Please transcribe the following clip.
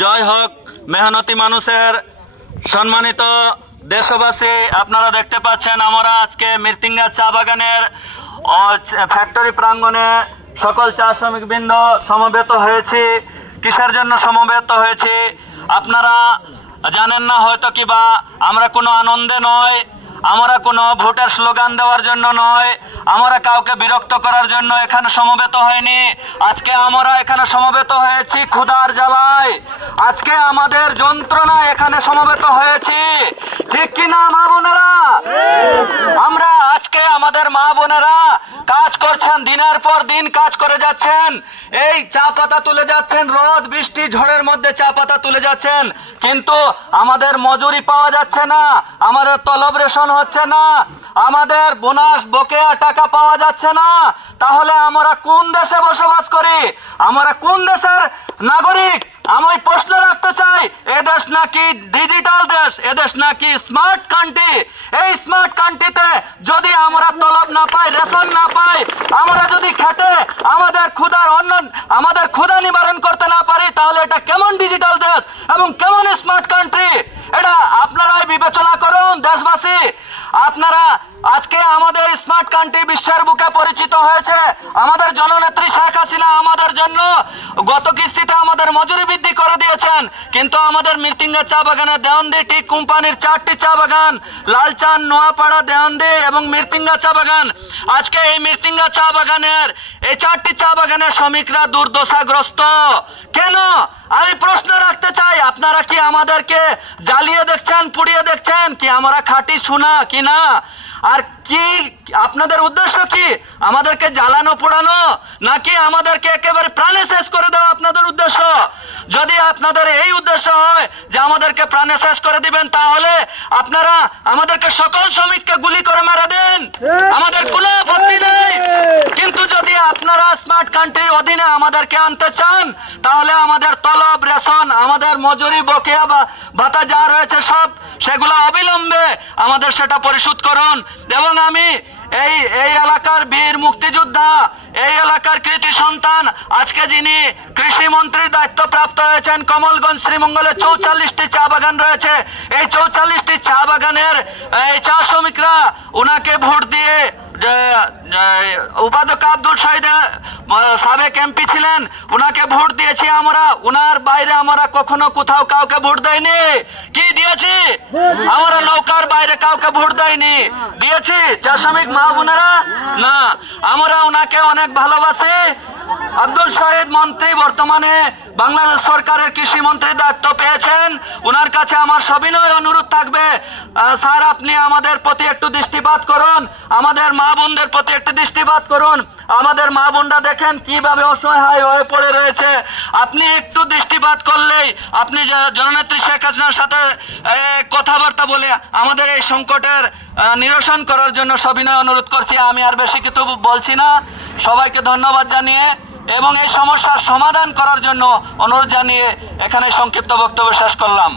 জয় হোক মেহনতি মানুষের। সম্মানিত দেশবাসী, আপনারা দেখতে পাচ্ছেন আমরা আজকে মিরতিঙ্গা চা বাগানের ফ্যাক্টরি প্রাঙ্গণে সকল চা শ্রমিকবৃন্দ সমবেত হয়েছি। কিসের জন্য সমবেত হয়েছি আপনারা জানেন না হয়তো, কিবা আমরা কোনো আনন্দে নয়, আমরা কোনো ভোটের স্লোগান দেওয়ার জন্য নয়, আমরা কাউকে বিরক্ত করার জন্য এখানে সমবেত হয়নি। আজকে আমরা এখানে সমবেত হয়েছি ক্ষুধার জ্বালায়, আজকে আমাদের যন্ত্রণায় এখানে সমবেত হয়েছি, ঠিক কিনা মা বোনেরা? আমরা আজকে আমাদের মা বোনেরা কাজ করছেন, দিনের পর দিন কাজ করে যাচ্ছেন, এই চা পাতা তুলে যাচ্ছেন, রোদ বৃষ্টি ঝড়ের মধ্যে চা পাতা তুলে যাচ্ছেন, কিন্তু আমাদের মজুরি পাওয়া যাচ্ছে না, আমাদের তলব রেশন হচ্ছে না, আমাদের বোনাস বকেয়া টাকা পাওয়া যাচ্ছে না। তাহলে আমরা কোন দেশে বসবাস করি? আমরা কোন দেশের নাগরিক? আমি প্রশ্ন রাখতে চাই, এদেশ নাকি ডিজিটাল দেশ, এদেশ নাকি স্মার্ট কান্ট্রি? এই স্মার্ট কান্ট্রিতে যদি আমরা তলব না পাই, রেশন না পাই, আমরা যদি খেটে আমাদের ক্ষুধা নিবারণ করতে না পারি, তাহলে এটা কেমন ডিজিটাল দেশ এবং কেমন স্মার্ট কান্ট্রি? এটা আপনারাই বিবেচনা করুন দেশবাসী। আপনারা আজকে আমাদের স্মার্ট কান্ট্রি বিশ্বের বুকে পরিচিত হয়েছে। আমাদের জননেত্রী শেখ হাসিনা আমাদের জন্য গত কিস্তিতে আমাদের মজুরি বৃদ্ধি করে দিয়েছেন, কিন্তু আমাদের মিরতিঙ্গা চা বাগানে দেওয়ানদি টি কোম্পানির 4টি চা বাগান, লালচান, নোয়াপাড়া, দেওয়ানদি এবং মিরতিঙ্গা চা বাগান, আজকে এই মিরতিঙ্গা চা বাগানের এই 4টি চা বাগানের শ্রমিকরা দুর্দশাগ্রস্ত। কেন? আমি প্রশ্ন রাখতে চাই, আপনারা কি আমাদেরকে জ্বালিয়ে দেখছেন, পুড়িয়ে দেখছেন কি আমরা খাঁটি সোনা কিনা? আর কি আপনাদের উদ্দেশ্য কি? আমাদেরকে জ্বালানো পোড়ানো, নাকি আমাদেরকে একেবারে প্রাণে শেষ করে দেওয়া আপনাদের উদ্দেশ্য? যদি আপনাদের এই উদ্দেশ্য হয় যে আমাদেরকে প্রাণে শেষ করে দিবেন, তাহলে আপনারা আমাদেরকে সকল শ্রমিককে গুলি করে মেরে দেন, আমাদের কোনো আপত্তি নেই। কিন্তু যদি আপনারা স্মার্ট কান্ট্রির অধীনে আমাদেরকে আনতে চান, তাহলে আমাদের তলব, রেশন, আমাদের মজুরি, বকেয়া ভাতা যা রয়েছে সব সেগুলো অবিলম্বে আমাদের সেটা পরিশোধ করুন। এবং আমি এই এলাকার বীর মুক্তিযোদ্ধা, এই এলাকার কৃতি সন্তান, আজকে যিনি কৃষি মন্ত্রীর দায়িত্ব প্রাপ্ত হয়েছেন, কমলগঞ্জ শ্রীমঙ্গলে 44টি চা বাগান রয়েছে, এই 44টি চা বাগানের এই চা শ্রমিকরা উনাকে ভোট দিয়ে, উপাধ্যক্ষ আব্দুল শহীদ সাবেক এমপি ছিলেন, উনাকে ভোট দিয়েছি আমরা, উনার বাইরে আমরা কখনো কোথাও কাউকে ভোট দেয়নি। কি দিয়েছি? আমরা নৌকার বাইরে কাউকে ভোট দেয়নি। দিয়েছি চা শ্রমিক মা বোনেরা? না, আমরা উনাকে অনেক ভালোবাসি। আব্দুল শহীদ মন্ত্রী বর্তমানে বাংলাদেশ সরকারের কৃষি মন্ত্রীর দায়িত্ব পেয়েছেন, উনার কাছে আমার সবিনয় অনুরোধ থাকবে, স্যার আপনি আমাদের প্রতি একটু দৃষ্টিপাত করুন, আমাদের মা বোনদের প্রতি একটু দৃষ্টিপাত করুন। আমাদের মা বোনরা দেখেন কিভাবে অসহায় হয়ে পড়ে রয়েছে, আপনি একটু দৃষ্টিপাত করলেই, আপনি জননেত্রী শেখ হাসিনার সাথে কথাবার্তা বলে আমাদের এই সংকটের নিরসন করার জন্য সবিনয় অনুরোধ করছি। আমি আর বেশি কিছু বলছি না, সবাইকে ধন্যবাদ জানিয়ে এবং এই সমস্যার সমাধান করার জন্য অনুরোধ জানিয়ে এখানে সংক্ষিপ্ত বক্তব্য শেষ করলাম।